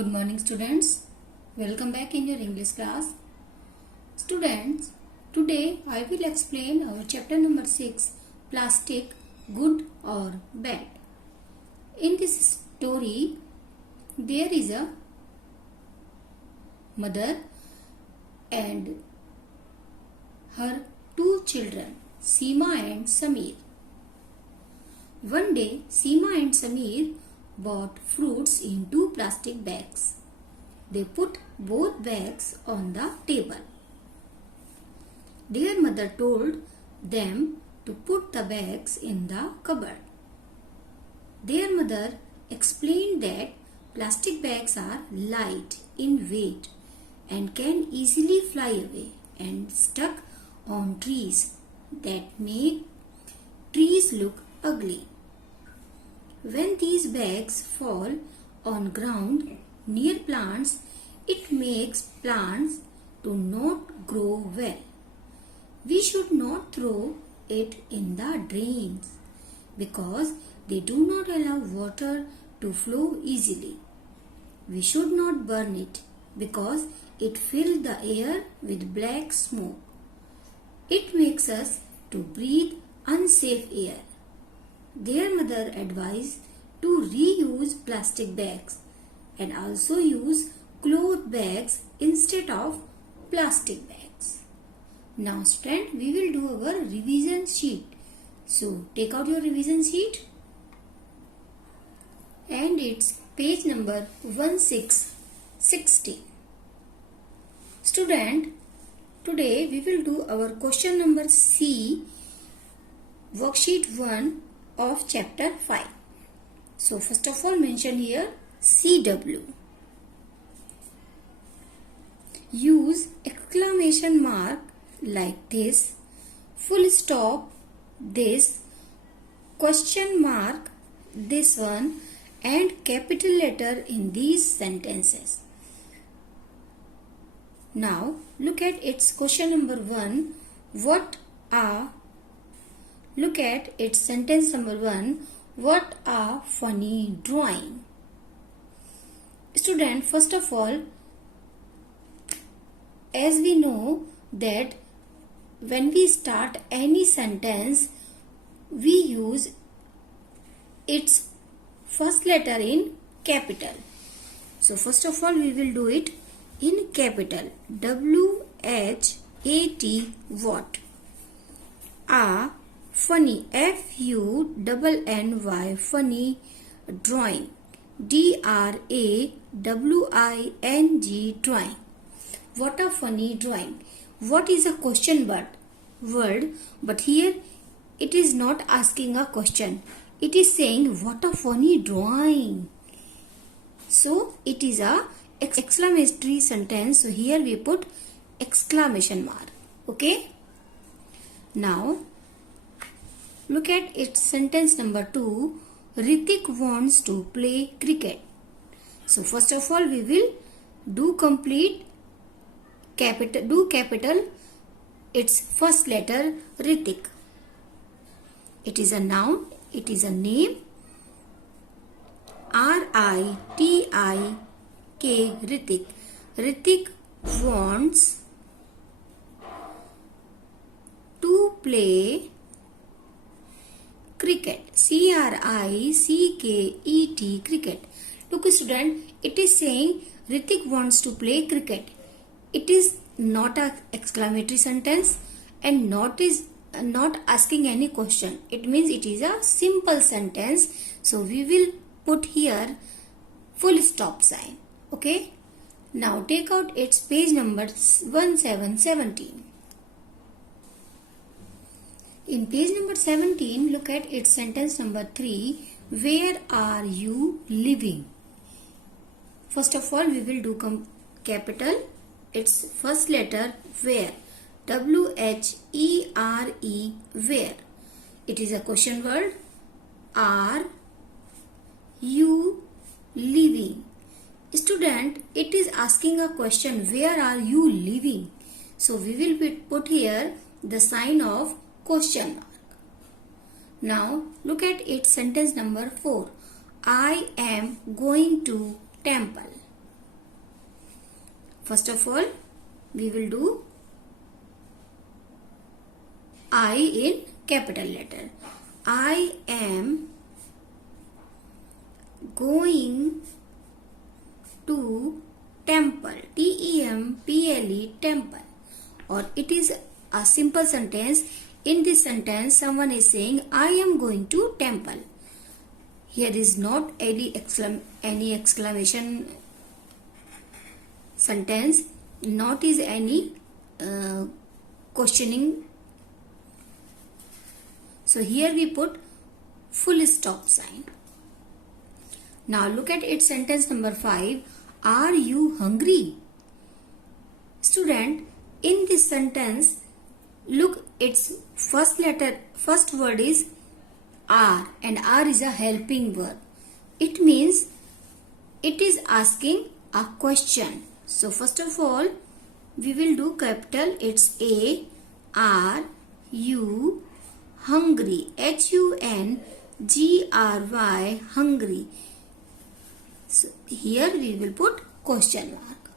Good morning students. Welcome back in your English class. Students, today I will explain our chapter number 6, Plastic, Good or Bad. In this story, there is a mother and her two children, Seema and Sameer. One day, Seema and Sameer bought fruits in 2 plastic bags. They put both bags on the table. Their mother told them to put the bags in the cupboard. Their mother explained that plastic bags are light in weight and can easily fly away and stuck on trees that make trees look ugly. When these bags fall on ground near plants, it makes plants to not grow well. We should not throw it in the drains because they do not allow water to flow easily. We should not burn it because it fills the air with black smoke. It makes us to breathe unsafe air. Their mother advised to reuse plastic bags and also use cloth bags instead of plastic bags. Now student, we will do our revision sheet. So take out your revision sheet and it's page number 1660. Student, today we will do our question number C, worksheet 1 of chapter 5. So first of all mention here CW. Use exclamation mark like this, full stop this, question mark this one and capital letter in these sentences. Now look at its question number 1. Look at its sentence number 1. What a funny drawing. Student, first of all, as we know that when we start any sentence, we use its first letter in capital. So first of all, we will do it in capital. WHAT, what? A funny, FUNNY, funny drawing. DRAWING, drawing. What a funny drawing. What is a question word? But here it is not asking a question. It is saying what a funny drawing. So it is a exclamatory sentence. So here we put exclamation mark. Okay. Now look at its sentence number 2. Ritik wants to play cricket. So first of all, we will do capital its first letter Ritik. It is a noun. It is a name. RITIK, Ritik. Ritik wants to play cricket. CRICKET, cricket. Look student, it is saying Ritik wants to play cricket. It is not an exclamatory sentence and not asking any question. It means it is a simple sentence. So we will put here full stop sign. Okay. Now take out its page number 1717. In page number 17, look at its sentence number 3. Where are you living? First of all, we will do capital its first letter where. WHERE, where. It is a question word. Are you living? Student, it is asking a question. Where are you living? So we will put here the sign of question mark. Now look at its sentence number 4. I am going to temple. First of all, we will do I in capital letter. I am going to temple. Temple. Temple. Or it is a simple sentence. In this sentence, someone is saying, I am going to temple. Here is not any exclamation sentence. Not is any questioning. So here we put full stop sign. Now look at its sentence number 5. Are you hungry? Student, in this sentence, look, its first word is are, and are is a helping verb. It means it is asking a question. So first of all, we will do capital, it's A, are you hungry, Hungry, hungry. So here we will put question mark.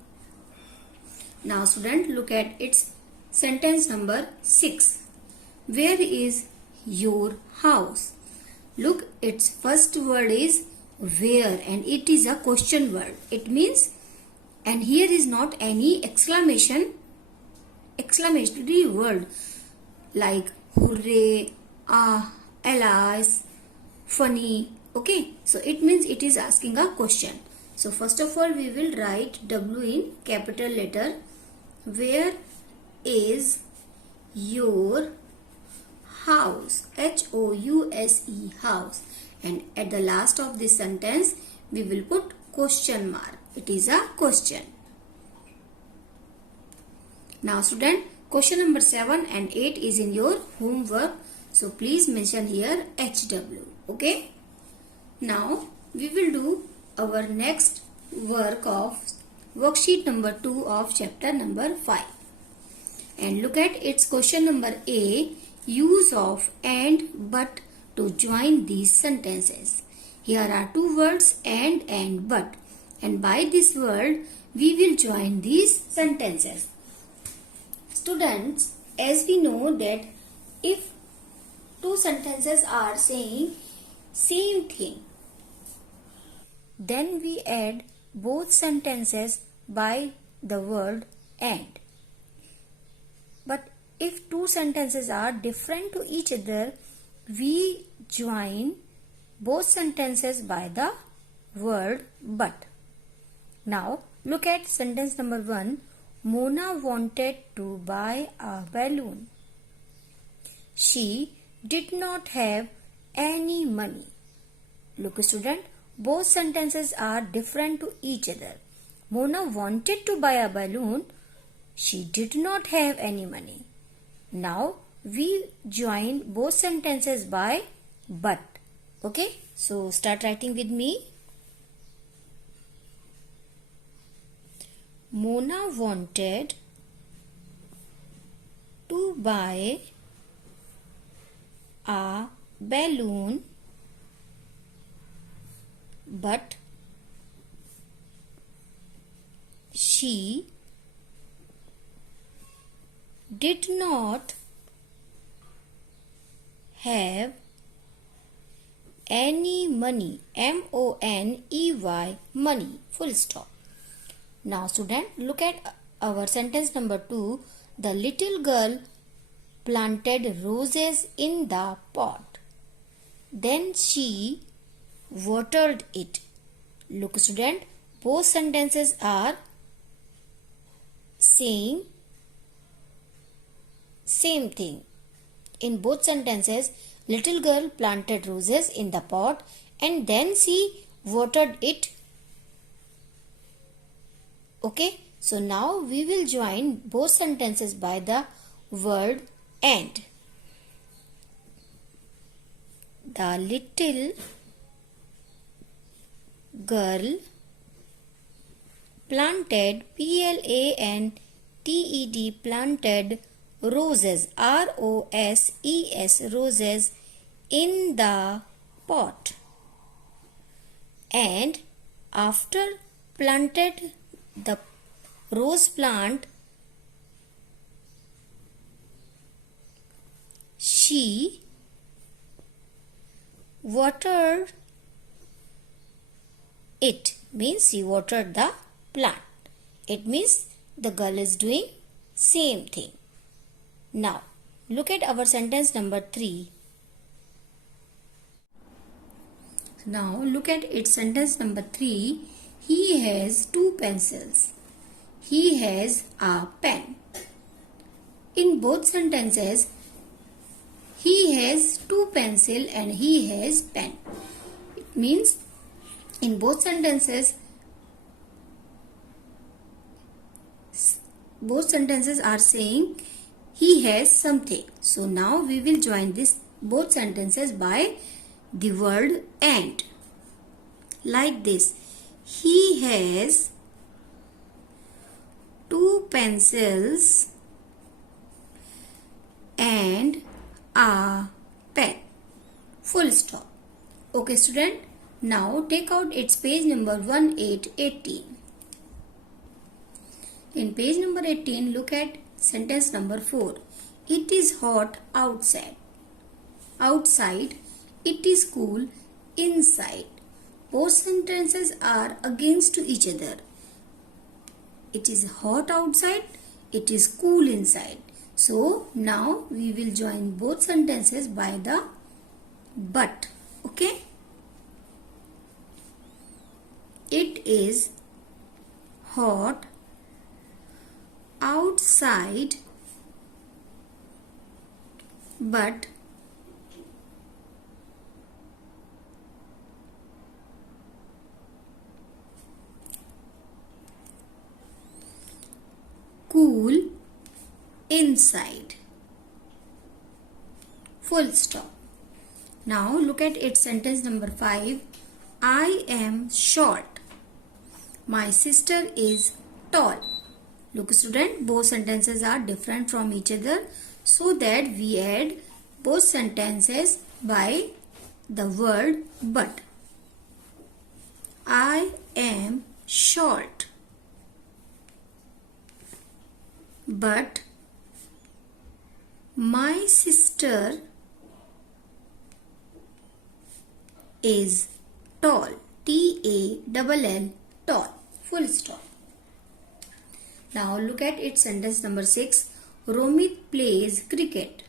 Now student, look at its sentence number 6. Where is your house? Look, its first word is where, and it is a question word. It means, and here is not any exclamatory word like hooray, alas, funny. Okay, so it means it is asking a question. So first of all, we will write W in capital letter. Where is your house? House, house. And at the last of this sentence, we will put question mark. It is a question. Now student, question number 7 and 8 is in your homework. So please mention here HW. Okay. Now we will do our next work of worksheet number 2 of chapter number 5. And look at its question number A. Use of and but to join these sentences. Here are two words and but. And by this word, we will join these sentences. Students, as we know that if two sentences are saying same thing, then we add both sentences by the word and. But if two sentences are different to each other, we join both sentences by the word but. Now look at sentence number 1. Mona wanted to buy a balloon. She did not have any money. Look student, both sentences are different to each other. Mona wanted to buy a balloon. She did not have any money. Now we join both sentences by but. Okay, so start writing with me. Mona wanted to buy a balloon, but she did not have any money. M-O-N-E-Y, money, full stop. Now student, look at our sentence number 2. The little girl planted roses in the pot. Then she watered it. Look student, both sentences are saying same thing. In both sentences, little girl planted roses in the pot and then she watered it. Okay, so now we will join both sentences by the word and. The little girl planted, P-L-A-N-T-E-D, planted roses, R-O-S-E-S, roses in the pot. And after planted the rose plant, she watered it, means she watered the plant. It means the girl is doing same thing. Now look at our sentence number 3. Now look at its sentence number 3. He has 2 pencils. He has a pen. In both sentences, he has 2 pencils and he has pen. It means in both sentences are saying he has something. So now we will join this both sentences by the word and. Like this. He has 2 pencils and a pen. Full stop. Okay student. Now take out its page number 18. In page number 18, look at sentence number 4. It is hot outside. Outside. It is cool inside. Both sentences are against to each other. It is hot outside. It is cool inside. So now we will join both sentences by the but. Okay. It is hot outside, but cool inside. Full stop. Now look at its sentence number 5. I am short. My sister is tall. Look student, both sentences are different from each other, so that we add both sentences by the word but. I am short, but my sister is tall. T-A-L-L, tall. Full stop. Now look at its sentence number 6. Romit plays cricket.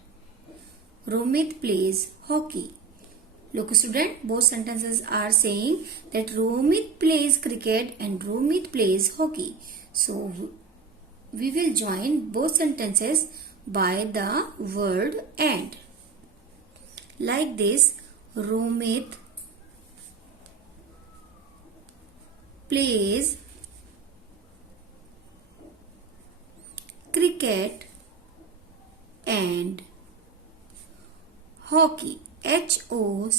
Romit plays hockey. Look student, both sentences are saying that Romit plays cricket and Romit plays hockey. So we will join both sentences by the word and. Like this, Romit plays cricket and hockey. H-O-C-K-E-Y,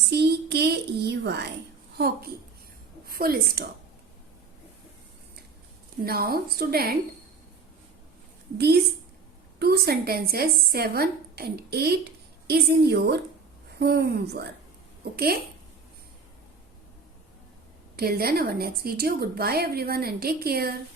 hockey. Full stop. Now student, these two sentences 7 and 8 is in your homework. Okay? Till then, our next video. Goodbye everyone and take care.